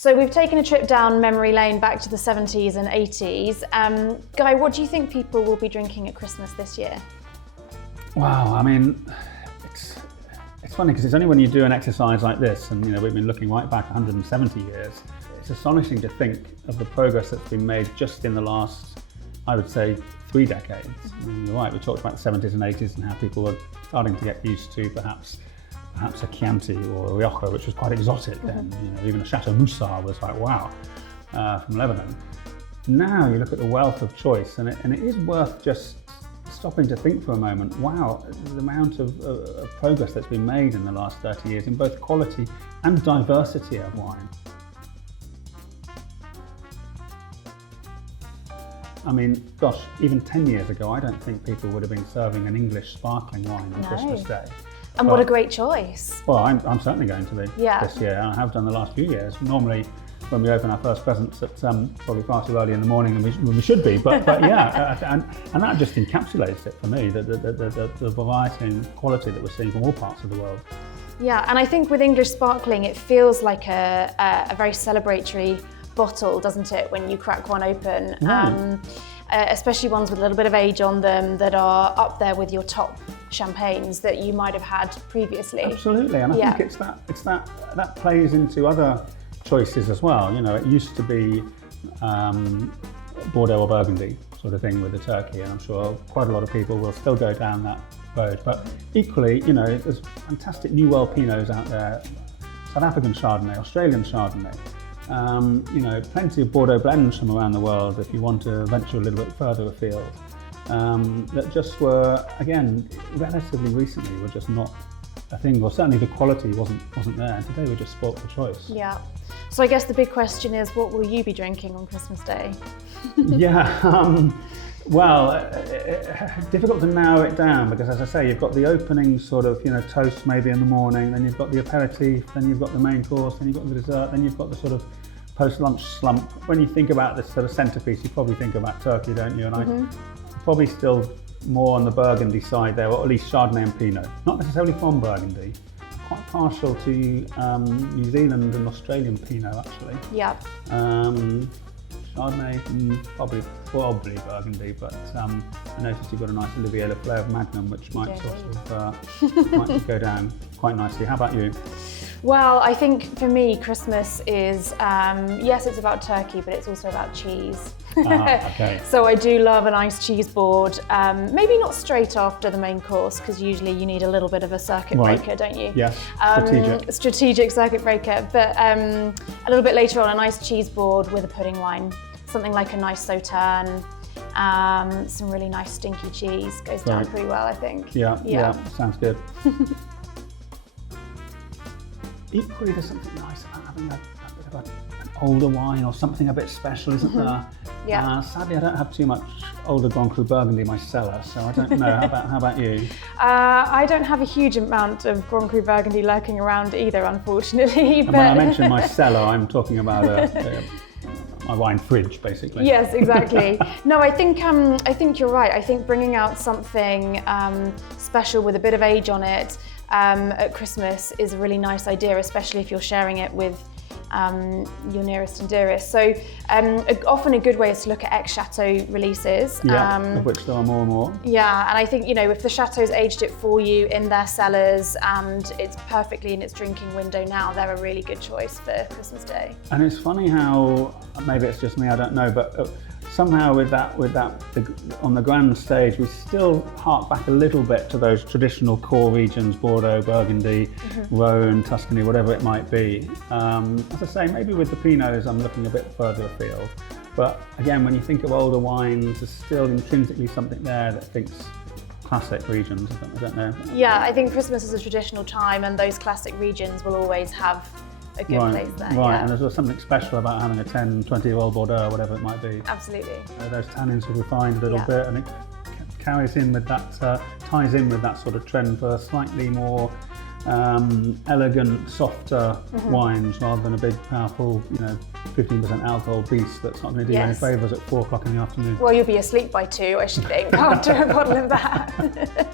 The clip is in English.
So we've taken a trip down memory lane back to the 70s and 80s. Guy, what do you think people will be drinking at Christmas this year? Wow, I mean, it's funny because it's only when you do an exercise like this, and we've been looking right back 170 years, it's astonishing to think of the progress that's been made just in the last, I would say, 3 decades. I mean, you're right, we talked about the 70s and 80s and how people were starting to get used to perhaps a Chianti or a Rioja, which was quite exotic then. Even a Chateau Moussard was like, wow, from Lebanon. Now you look at the wealth of choice, and it is worth just stopping to think for a moment, wow, the amount of progress that's been made in the last 30 years in both quality and diversity of wine. I mean, gosh, even 10 years ago, I don't think people would have been serving an English sparkling wine on Christmas Day. And what a great choice. Well, I'm certainly going to be this year, and I have done the last few years. Normally, when we open our first presents at probably far too early in the morning than we should be, but yeah, and that just encapsulates it for me, the variety and quality that we're seeing from all parts of the world. Yeah, and I think with English sparkling, it feels like a very celebratory bottle, doesn't it, when you crack one open? Especially ones with a little bit of age on them that are up there with your top champagnes that you might have had previously. Absolutely, and I think it's that plays into other choices as well. It used to be Bordeaux or Burgundy sort of thing with the turkey, and I'm sure quite a lot of people will still go down that road. But equally, there's fantastic New World Pinots out there, South African Chardonnay, Australian Chardonnay. Plenty of Bordeaux blends from around the world if you want to venture a little bit further afield. That just were, again, relatively recently were just not a thing, or certainly the quality wasn't there, and today we just sport for choice. Yeah. So I guess the big question is, what will you be drinking on Christmas Day? Difficult to narrow it down because, as I say, you've got the opening sort of, toast maybe in the morning, then you've got the aperitif, then you've got the main course, then you've got the dessert, then you've got the sort of post-lunch slump. When you think about this sort of centerpiece, you probably think about turkey, don't you? And I'm probably still more on the Burgundy side there, or at least Chardonnay and Pinot. Not necessarily from Burgundy. Quite partial to New Zealand and Australian Pinot, actually. Yeah. Chardonnay, probably Burgundy, but I noticed you've got a nice Olivier Leflaive Magnum, which might might go down quite nicely. How about you? Well, I think for me, Christmas is, yes, it's about turkey, but it's also about cheese. Okay. So I do love a nice cheese board, maybe not straight after the main course, because usually you need a little bit of a circuit breaker, don't you? Yes, strategic circuit breaker, but a little bit later on, a nice cheese board with a pudding wine, something like a nice sauterne, some really nice stinky cheese goes down pretty well, I think. Yeah, sounds good. Equally, there's something nice about having a bit of an older wine or something a bit special, isn't there? Yeah. Sadly, I don't have too much older Grand Cru Burgundy in my cellar, so I don't know. How about you? I don't have a huge amount of Grand Cru Burgundy lurking around either, unfortunately. And when I mention my cellar, I'm talking about my wine fridge, basically. Yes, exactly. No, I think you're right. I think bringing out something special with a bit of age on it at Christmas is a really nice idea, especially if you're sharing it with your nearest and dearest. So often a good way is to look at ex-chateau releases. Of which there are more and more. Yeah, and I think, if the chateau's aged it for you in their cellars and it's perfectly in its drinking window now, they're a really good choice for Christmas Day. And it's funny how, maybe it's just me, I don't know, but somehow with that on the grand stage, we still hark back a little bit to those traditional core regions, Bordeaux, Burgundy, Rhone, Tuscany, whatever it might be. As I say, maybe with the Pinots, I'm looking a bit further afield. But again, when you think of older wines, there's still intrinsically something there that thinks classic regions. I don't know. Yeah, I think Christmas is a traditional time, and those classic regions will always have a good place there. Right, yeah. And there's something special about having a 10, 20-year-old Bordeaux, or whatever it might be. Absolutely. Those tannins will refine a little bit, and it carries in with that, ties in with that sort of trend for slightly more elegant, softer wines, rather than a big, powerful, 15% alcohol beast that's not going to do you any favours at 4 o'clock in the afternoon. Well, you'll be asleep by 2, I should think, after a bottle of that.